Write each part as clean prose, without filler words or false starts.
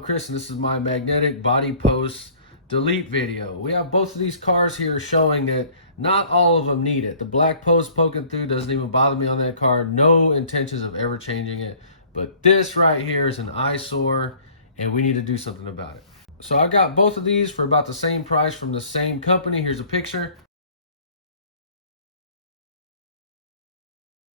I'm Chris and this is my magnetic body post delete video. We have both of these cars here showing that not all of them need it. The black post poking through doesn't even bother me on that car. No intentions of ever changing it. But this right here is an eyesore and we need to do something about it. So I got both of these for about the same price from the same company. Here's a picture.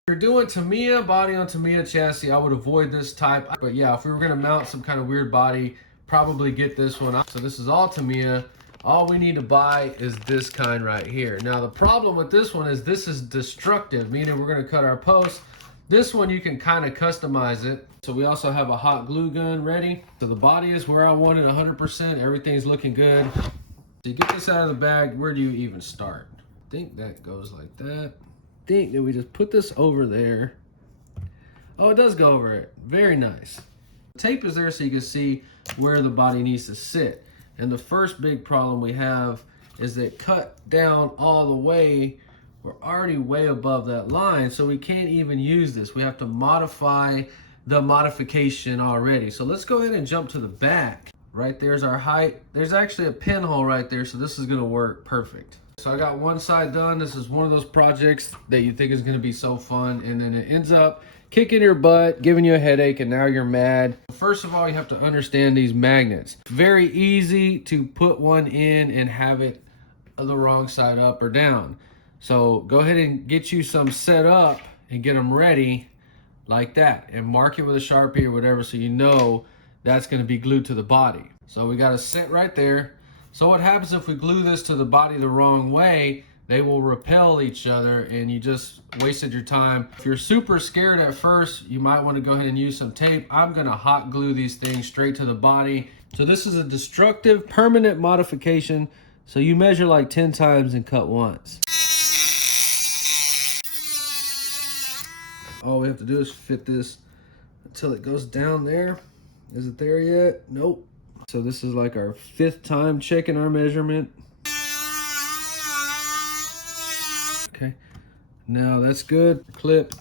If you're doing Tamiya body on Tamiya chassis, I would avoid this type. But yeah, if we were gonna mount some kind of weird body, probably get this one. So this is all Tamiya. All we need to buy is this kind right here. Now the problem with this one is this is destructive, meaning we're gonna cut our post. This one you can kind of customize it. So we also have a hot glue gun ready. So the body is where I want it 100%. Everything's looking good. So you get this out of the bag, where do you even start? I think that goes like that. Think that we just put this over there. Oh, it does go over it. Very nice. The tape is there so you can see where the body needs to sit. And the first big problem we have is that cut down all the way, we're already way above that line, so we can't even use this. We have to modify the modification already. So let's go ahead and jump to the back. Right there's our height. There's actually a pinhole right there, so this is gonna work perfect. So I got one side done. This is one of those projects that you think is gonna be so fun, and then it ends up kicking your butt, giving you a headache, and now you're mad. First of all, you have to understand these magnets. Very easy to put one in and have it the wrong side up or down. So go ahead and get you some set up and get them ready like that, and mark it with a Sharpie or whatever so you know that's gonna be glued to the body. So we got a set right there. So what happens if we glue this to the body the wrong way? They will repel each other and you just wasted your time. If you're super scared at first, you might want to go ahead and use some tape. I'm gonna hot glue these things straight to the body. So this is a destructive permanent modification. So you measure like 10 times and cut once. All we have to do is fit this until it goes down there. Is it there yet? Nope. So this is like our 5th time checking our measurement. Okay, now that's good. Clip,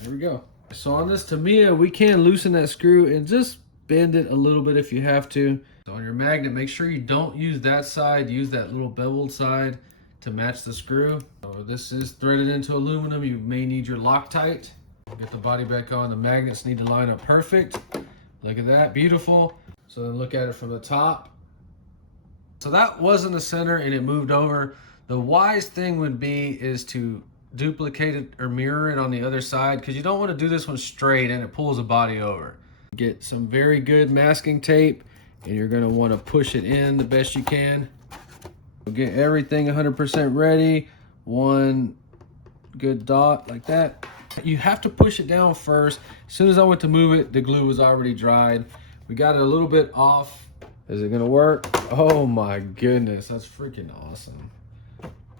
there we go. So on this Tamiya, we can loosen that screw and just bend it a little bit if you have to. So on your magnet, make sure you don't use that side, use that little beveled side to match the screw. So this is threaded into aluminum. You may need your Loctite. Get the body back on. The magnets need to line up perfect. Look at that, beautiful. So then look at it from the top. So that was in the center and it moved over. The wise thing would be is to duplicate it or mirror it on the other side, because you don't want to do this one straight and it pulls the body over. Get some very good masking tape and you're going to want to push it in the best you can. Get everything 100% ready. One good dot like that. You have to push it down first. As soon as I went to move it, the glue was already dried. We got it a little bit off. Is it gonna work? Oh my goodness, that's freaking awesome.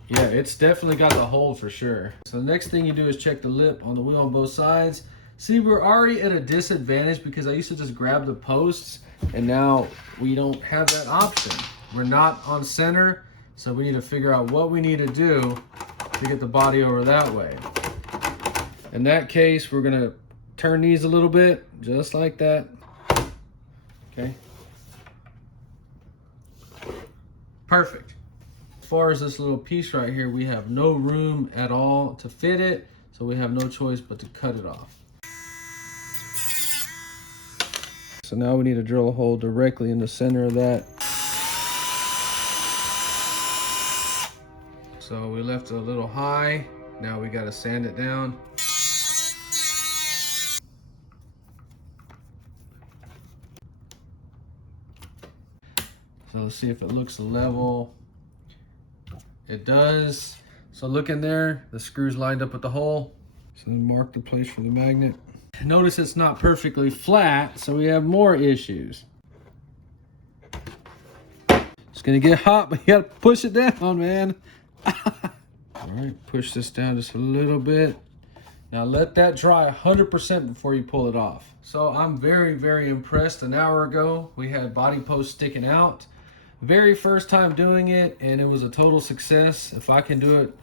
Yeah, it's definitely got the hold for sure. So the next thing you do is check the lip on the wheel on both sides. See, we're already at a disadvantage because I used to just grab the posts and now we don't have that option. We're not on center, so we need to figure out what we need to do to get the body over that way. In that case, we're gonna turn these a little bit, just like that. Okay. Perfect. As far as this little piece right here, we have no room at all to fit it, so we have no choice but to cut it off. So now we need to drill a hole directly in the center of that. So we left it a little high. Now we got to sand it down. So let's see if it looks level. It does. So look in there, the screw's lined up with the hole. So then mark the place for the magnet. Notice it's not perfectly flat, so we have more issues. It's gonna get hot, but you gotta push it down, man. All right, push this down just a little bit. Now let that dry 100% before you pull it off. So I'm very, very impressed. An hour ago, we had body posts sticking out. Very first time doing it, and it was a total success. If I can do it,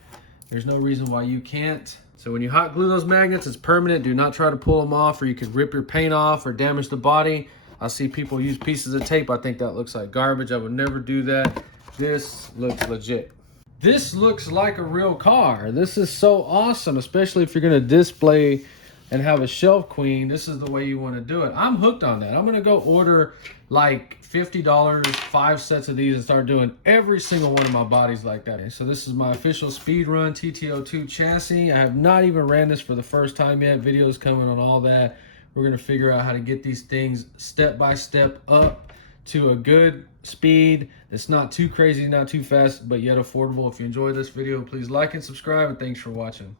there's no reason why you can't. So when you hot glue those magnets, it's permanent. Do not try to pull them off, or you could rip your paint off or damage the body. I see people use pieces of tape. I think that looks like garbage. I would never do that. This looks legit. This looks like a real car. This is so awesome, especially if you're gonna display and have a shelf queen. This is the way you want to do it. I'm hooked on that. I'm gonna go order like $50, 5 sets of these, and start doing every single one of my bodies like that. So this is my official speed run TT02 chassis. I have not even ran this for the first time yet. Videos coming on all that. We're gonna figure out how to get these things step by step up to a good speed. It's not too crazy, not too fast, but yet affordable. If you enjoyed this video, please like and subscribe, and thanks for watching.